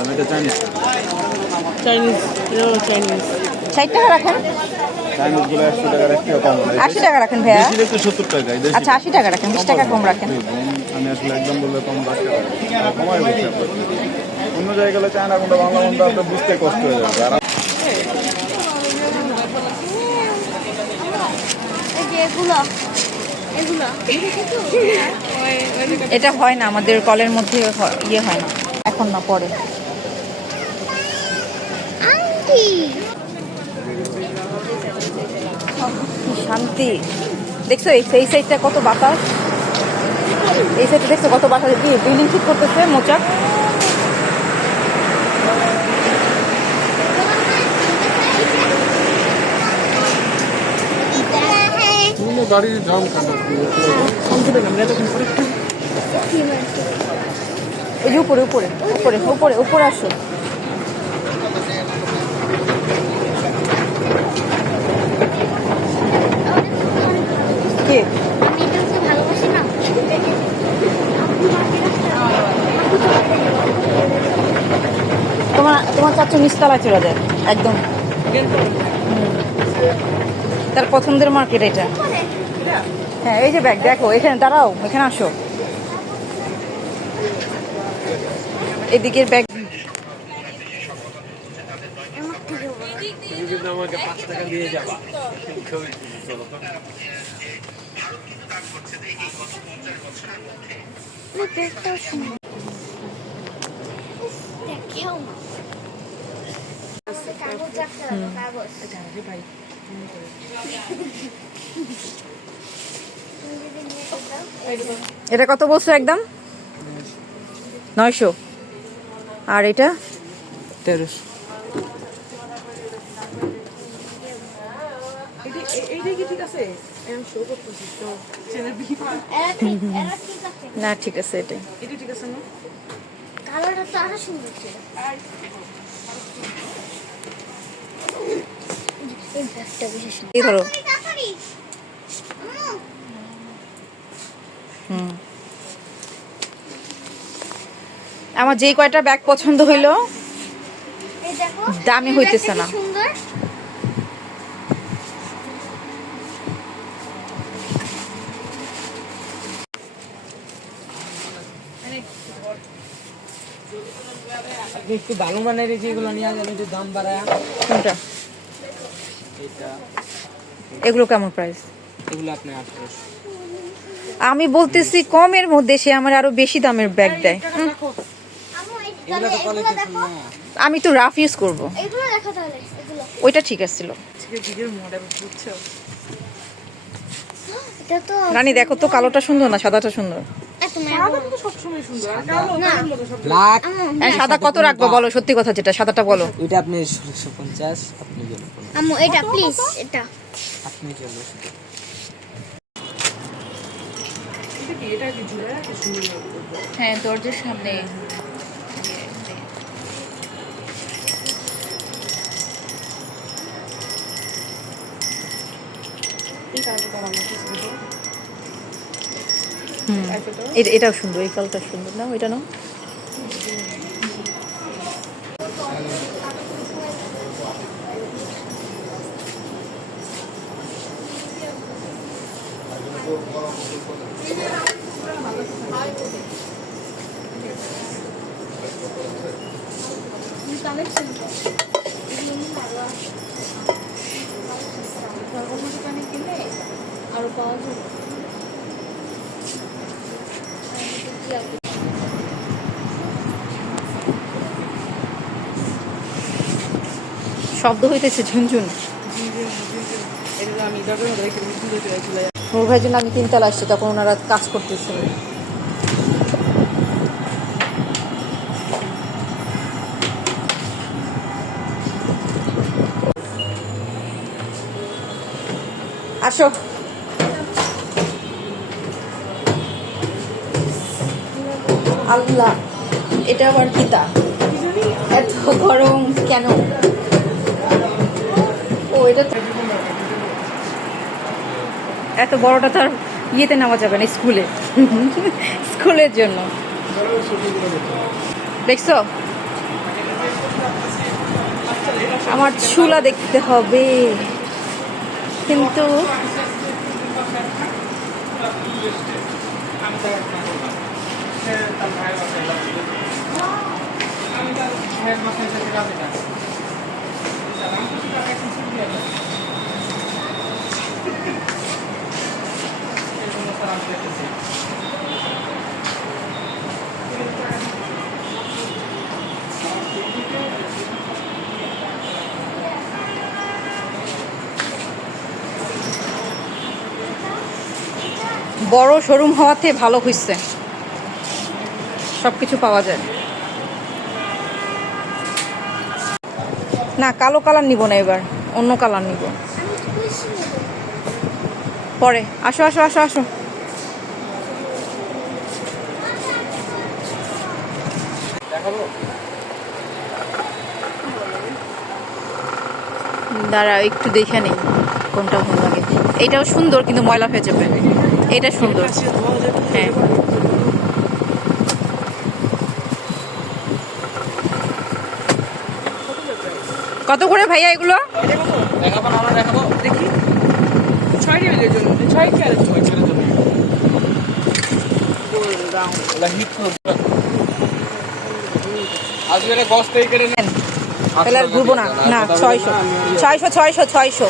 দাম এটা Chinese Chinese Chinese ষাট টাকা রাখেন। একশো কম হয় আশি টাকা রাখেন ভাইয়া। দেশি তো সত্তর টাকা আচ্ছা আশি টাকা রাখেন বিশ টাকা কম রাখেন। আমি আসলে একদম বললে কম দশ টাকা কমাই বলছি অন্য জায়গায় চায়না কোনটা বাংলা কোনটা আপনার বুঝতে কষ্ট হয়ে যাবে। আর এটা হয় না আমাদের কলের মধ্যে হয়- ইয়ে হয় না। এখন না পরে। কি শান্তি। দেখছ এই সেই সাইডটা কত বাতাস? এই সাইডটা দেখছ কত বাতাস? কি বিল্ডিং ঠিক করতেছে মোচাক ওই উপরে উপরে উপরে উপরে উপরে আসো কে আমি এটাকে ভালোবাসি না তোমার তোমার চাচ্ছ নিচতলায় চলে যায় একদম। তার পছন্দের মার্কেট এটা। হ্যাঁ এই যে ব্যাগ দেখো এখানে দাঁড়াও এখানে আসো। এদিকের ব্যাগ আমাকে পাঁচ টাকা দিয়ে যাবা না কাগজ এটা কত বলছো একদম? নয়শো। আর এটা? তেরোশো। এরা ঠিক আছে? না ঠিক আছে এটা কালারটা তো আরও সুন্দর ছিল। এই ধরো। হুম। আমার যেই কয়টা ব্যাগ পছন্দ হইল এই দেখো দামি হইতেছে না। একটু ভালো মানের যেগুলো নিয়ে যাবেন যে দাম বাড়ায়। কোনটা? এগুলো কেমন প্রাইস এগুলো আঠারোশো। আমি বলতেছি কমের মধ্যে সে আমার আরও বেশি দামের ব্যাগ দেয়। আমি তো রাফ ইউজ করব। এগুলো দেখো তাহলে এগুলো। ওইটা ঠিক আছিল রানী দেখো তো কালোটা সুন্দর না সাদাটা সুন্দর? হ্যাঁ, সাদা কত রাখব বলো? সত্যি কথা যেটা সাদাটা বলো। ওইটা আপনি ষোলোশো পঞ্চাশ আপনি আম্মু এটা প্লিজ এটা। আপনি চল্লিশ হ্যাঁ দরজার সামনে। এটা- এটাও সুন্দর এই কালটা সুন্দর। না ওইটা না আরও পাওয়া শব্দ হইতেছে ঝুনঝুন। এটা আমি দরকার হলে নূর জন্য আমি তিনতলা আসছি, তখন ওনারা কাজ করতেছিল। আসো। আল্লাহ, এটা আবার কিতা? এত গরম কেন? ও, এটা এত বড়টা তার ইয়েতে নেওয়া যাবে না, স্কুলে। স্কুলের জন্য। দেখছ? আমার চুলা দেখতে হবে। কিন্তু বড় শোরুম হওয়াতে ভালো হইছে। সব কিছু পাওয়া যায়। না, কালো কালার নিব না এবার, অন্য কালার নেব। পরে, আসো আসো আসো আসো। দাঁড়াও, একটু দেখে নেই কোনটা ভালো লাগে। এইটাও সুন্দর, কিন্তু ময়লা হয়ে যাবে। এটা সুন্দর। হ্যাঁ। কত করে ভাইয়া এগুলো? দেখি। ছয় রিয়ালের জন্য ছয় কি আর ছয় ছেড়ে জন্য আজকে এটা গস থেকে কেটে তাহলে আর ঘুরবো না না ছয়শো। ছয়শো ছয়শো ছয়শো।